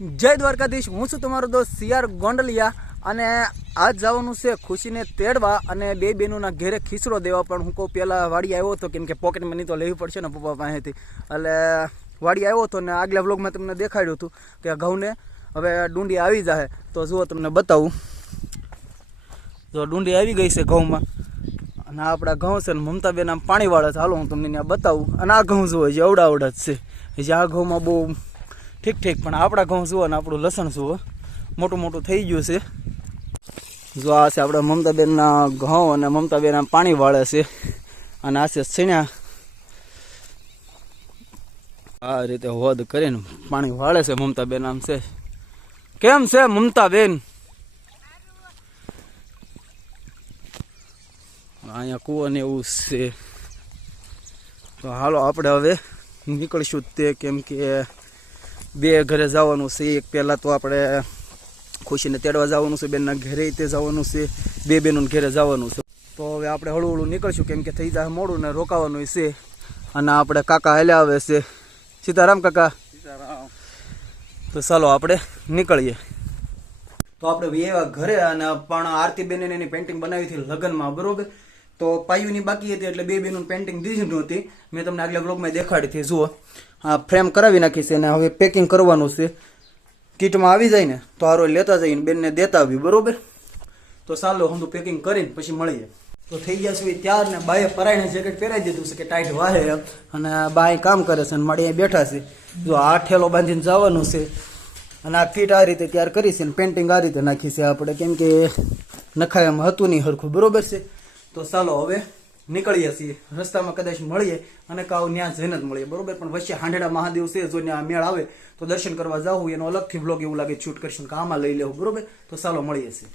જય દ્વારકાધીશ, હું છું તમારો દોસ્ત સીઆર ગોંડલિયા અને આજ જવાનું છે ખુશીને તેડવા અને બે બહેનોના ઘેરે ખીસરો દેવા. પણ હું કહું પહેલાં વાડી આવ્યો હતો, કેમ કે પોકેટ મની તો લેવી પડશે ને પપ્પા પાસેથી. એટલે વાડી આવ્યો હતો ને આગલા વ્લોગમાં તમને દેખાડ્યું હતું કે ઘઉંને હવે ડુંડી આવી જાય. તો જુઓ તમને બતાવું, જો ડુંડી આવી ગઈ છે ઘઉંમાં અને આપણા ઘઉં છે ને મમતાબેન આમ પાણીવાળા છે. હાલો હું તમને ત્યાં બતાવું. અને આ ઘઉં જુઓ જે અવડા જ છે, જે આ ઘઉંમાં બહુ ઠીક પણ આપણા ઘઉં જુઓ ને આપણું લસણ જુઓ મોટું મોટું થઈ ગયું છે. જો આ છે આપણા મમતાબેનના ઘઉં અને મમતાબેન આમ પાણી વાળે છે. અને આ છે સીણા, આ રીતે હોદ કરીને પાણી વાળે છે મમતાબેન. આમ છે, કેમ છે મમતાબેન? અહીંયા કૂવો ને એવું છે. તો હાલો આપણે હવે નીકળીશું તે, કેમ કે બે ઘરે જવાનું છે. એક પહેલાં તો આપણે ખુશીને તેડવા જવાનું છે, બેનના ઘરે તે જવાનું છે, બે બહેનોને ઘરે જવાનું છે. તો હવે આપણે હળવું હળવું નીકળશું, કેમ કે થઈ જાય મોડું ને રોકાવાનું છે. અને આપણે કાકા હાલ્યા આવે છે. સીતારામ કાકા. સીતારામ. તો ચાલો આપણે નીકળીએ. તો આપણે એવા ઘરે અને પણ આરતીબેન એની પેન્ટિંગ બનાવી હતી લગ્નમાં, બરોબર. તો પાયુની બાકી હતી એટલે બે બેનું પેન્ટિંગ દીધી નહોતી. મેં તમને આગલા બ્લોગમાં દેખાડી હતી. જુઓ આ ફ્રેમ કરાવી નાખી છે અને હવે પેકિંગ કરવાનું છે. કીટમાં આવી જાય ને તો હારો લેતા જઈને બેનને દેતા આવી, બરોબર. તો ચાલો હમણાં પેકિંગ કરીને પછી મળીએ. તો થઈ ગયા છે ત્યાર ને બાએ પરાયણે જેકેટ પહેરાવી દીધું છે કે ટાઈટ વાહે એમ. અને બાએ કામ કરે છે અને મારી અહીં બેઠા છે. જો આ ઠેલો બાંધીને જવાનું છે અને આ કીટ આ રીતે તૈયાર કરી છે ને પેન્ટિંગ આ રીતે નાખી છે આપણે, કેમ કે નખાયામાં હતું નહીં હરખું, બરોબર છે. તો ચાલો હવે નીકળીએ છીએ. રસ્તામાં કદાચ મળીએ અને કાવ ત્યાં જઈને જ મળીએ, બરોબર. પણ વચ્ચે હાંડેડા મહાદેવ છે, જો ત્યાં મેળ આવે તો દર્શન કરવા જાવું. એનો અલગથી બ્લોગ એવું લાગે શૂટ કરશું કે આમાં લઈ લેવું, બરોબર. તો ચાલો મળીએ છીએ.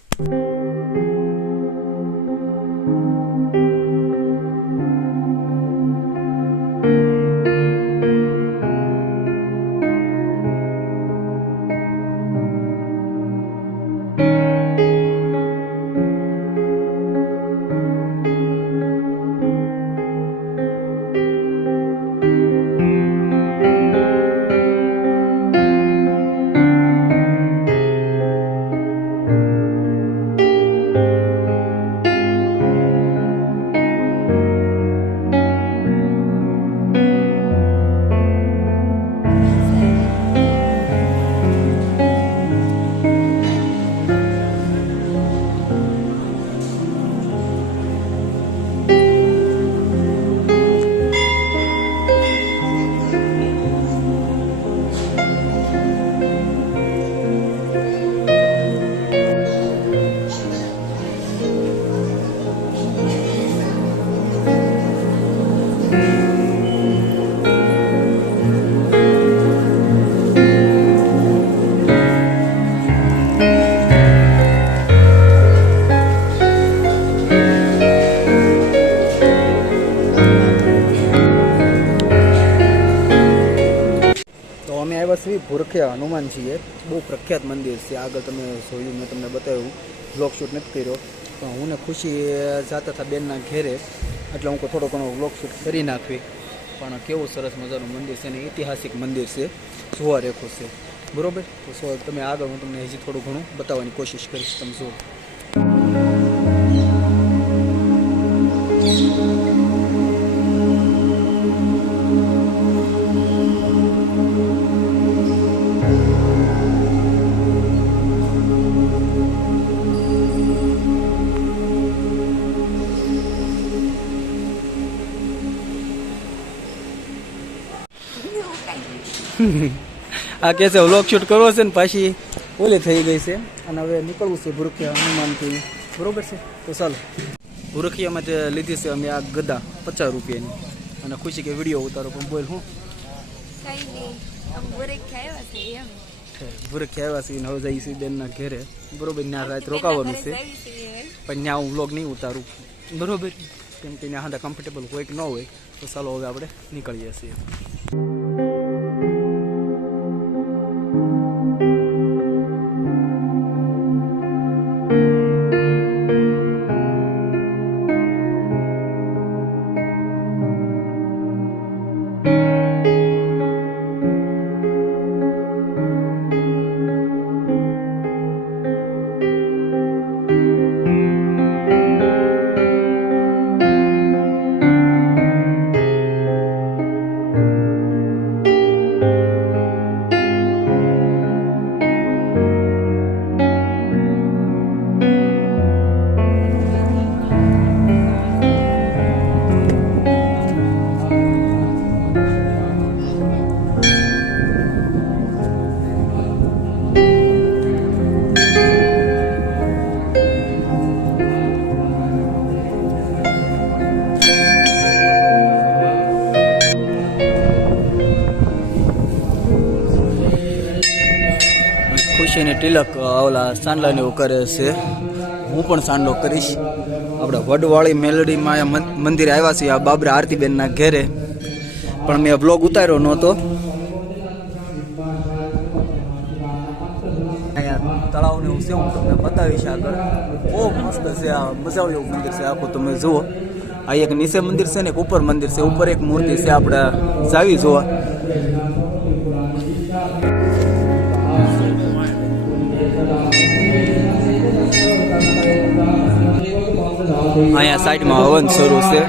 ભૂરખિયા હનુમાનજી, બહુ પ્રખ્યાત મંદિર છે. આગળ તમે જોયું, મેં તમને બતાવ્યું, વ્લોગ શૂટ નથી કર્યો. પણ હું ને ખુશી જતા હતા બેનના ઘેરે, એટલે હું થોડો ઘણો વ્લોગ શૂટ કરી નાખવી. પણ કેવું સરસ મજાનું મંદિર છે ને ઐતિહાસિક મંદિર છે, જોવા રેખું છે, બરાબર. તો તમે આગળ હું તમને હજી થોડું ઘણું બતાવવાની કોશિશ કરીશ. તમે જુઓ. આ કે છે વ્લોગ શૂટ કરવો છે ને પાછી ઓલી થઈ ગઈ છે. અને હવે નીકળવું છે ભૂરખિયા હનુમાનથી, બરોબર છે. તો ચાલો, ભૂરખિયામાં તે લીધી છે અમે આ ગદા 50 રૂપિયાની. અને ખુશી કે વિડીયો ઉતારો, પણ બોલ હું ભૂરખિયા આવ્યા છે ને હવે જઈએ છીએ બેનના ઘેરે, બરોબર. ત્યાં રાત રોકાવાનું છે, પણ ત્યાં હું વ્લોગ નહીં ઉતારું, બરોબર, કેમ કે ત્યાં હાંડા કમ્ફર્ટેબલ હોય કે ન હોય. તો ચાલો હવે આપણે નીકળીએ છીએ. ખુશીને તિલક ઓલા સાંડલાને એવું કરે છે. હું પણ સાંડલો કરીશ. આપણે વડવાળી મેલડીમાં મંદિરે આવ્યા છીએ આ બાબરા આરતીબેનના ઘેરે, પણ મેં બ્લોગ ઉતાર્યો નહોતો. અહીંયા તળાવને એવું છે, હું તમને બતાવીશ આગળ. બહુ મસ્ત છે, આ મજા આવે એવું મંદિર છે આખું. તમે જુઓ, આ એક નીચે મંદિર છે ને એક ઉપર મંદિર છે. ઉપર એક મૂર્તિ છે, આપણે જાવી જોવા. અહીંયા સાઈડમાં હવન શરૂ છે.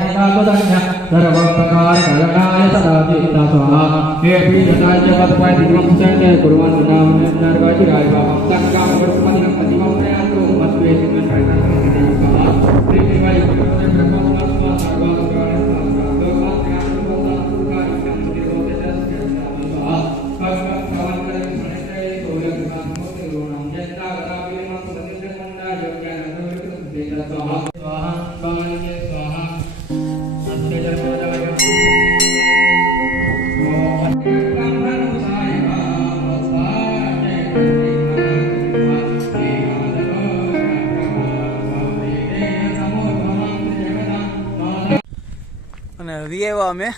અને વિયેવા અમે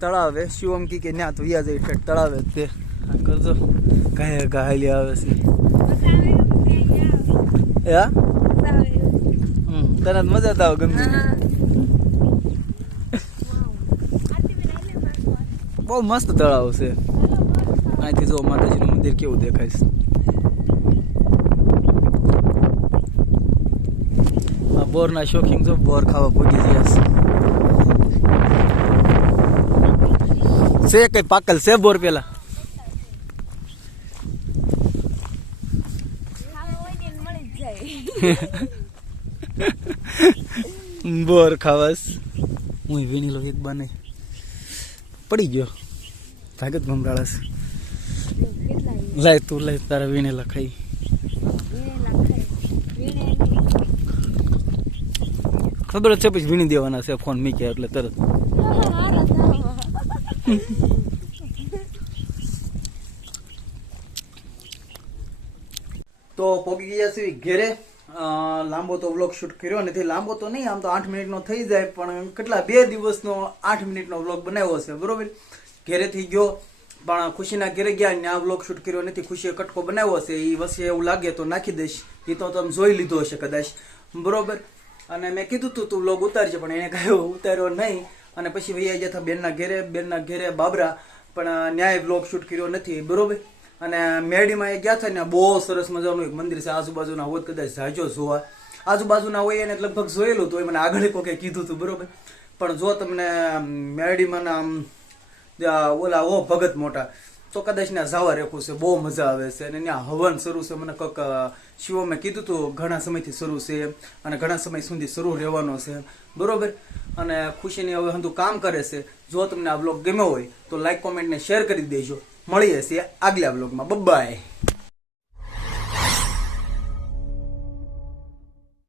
તળાવે. શિવમ કી કે ત્યાં તો વિયા જઈ ઠેઠ તળાવે તે કરજો. ગાય ગાયલી આવે છે. તને મજા તો આવે ગમતી. બહુ મસ્ત તળાવ છે. અહીંથી જો માતાજીનું મંદિર કેવું દેખાય છે. આ બોરના શોખીન જો બોર ખાવા પહોંચી ગયા છે. કઈ પાકલ છે બોર પેલા? બોર ખાવાસ. હું વીણી લો એક બાને પડી ગયો. ભાગત ભમરાળસ. લાય તું લાય તારા વીણેલા ખાઈ. ખબર જ છે પછી વીણી દેવાના છે. ફોન મીક્યા એટલે તરત. તો પોગી ગયા છે ઘેરે. લાંબો તો વ્લોગ શૂટ કર્યો નથી. લાંબો તો નહીં, આમ તો 8 મિનિટનો થઈ જાય, પણ કેટલા 2 દિવસનો 8 મિનિટનો વ્લોગ બનાવ્યો છે. બરોબર, ઘેરેથી ગયો પણ ખુશીના ઘેરે ગયા ને આ વ્લોગ શૂટ કર્યો નથી. ખુશીએ કટકો બનાવ્યો છે, એ વચ્ચે એવું લાગે તો નાખી દઈશ. એ તો તમે જોઈ લીધો હશે કદાચ. બરોબર, અને મેં કીધું તું વ્લોગ ઉતારજે, પણ એને કહ્યું ઉતાર્યો નહીં. અને પછી વૈયા ગયા હતા બેનના ઘેરે બાબરા, પણ ન્યાય વ્લોગ શૂટ કર્યો નથી. બરોબર, અને મેરડીમાં એ ગયા હતા ને, બહુ સરસ મજાનું એક મંદિર છે. આજુબાજુના હોય કદાચ જાજો જોવા. આજુબાજુના હોય એને લગભગ જોયેલું તો મને આગળ કોઈ કીધું હતું. બરોબર, પણ જો તમને મેરડીમાં ઓલા ઓ ભગત મોટા તો કદાચ ને જવા રેખું છે. બહુ મજા આવે છે. અને ત્યાં હવન શરૂ છે. મને કંઈક શિવો મેં કીધું હતું ઘણા સમયથી શરૂ છે અને ઘણા સમય સુધી શરૂ રહેવાનો છે. બરોબર, અને ખુશીની હવે હંધું કામ કરે છે. જો તમને આ બ્લોગ ગમ્યો હોય તો લાઈક, કોમેન્ટ ને શેર કરી દેજો. મળીએ છીએ આગલા બ્લોગમાં. બાય.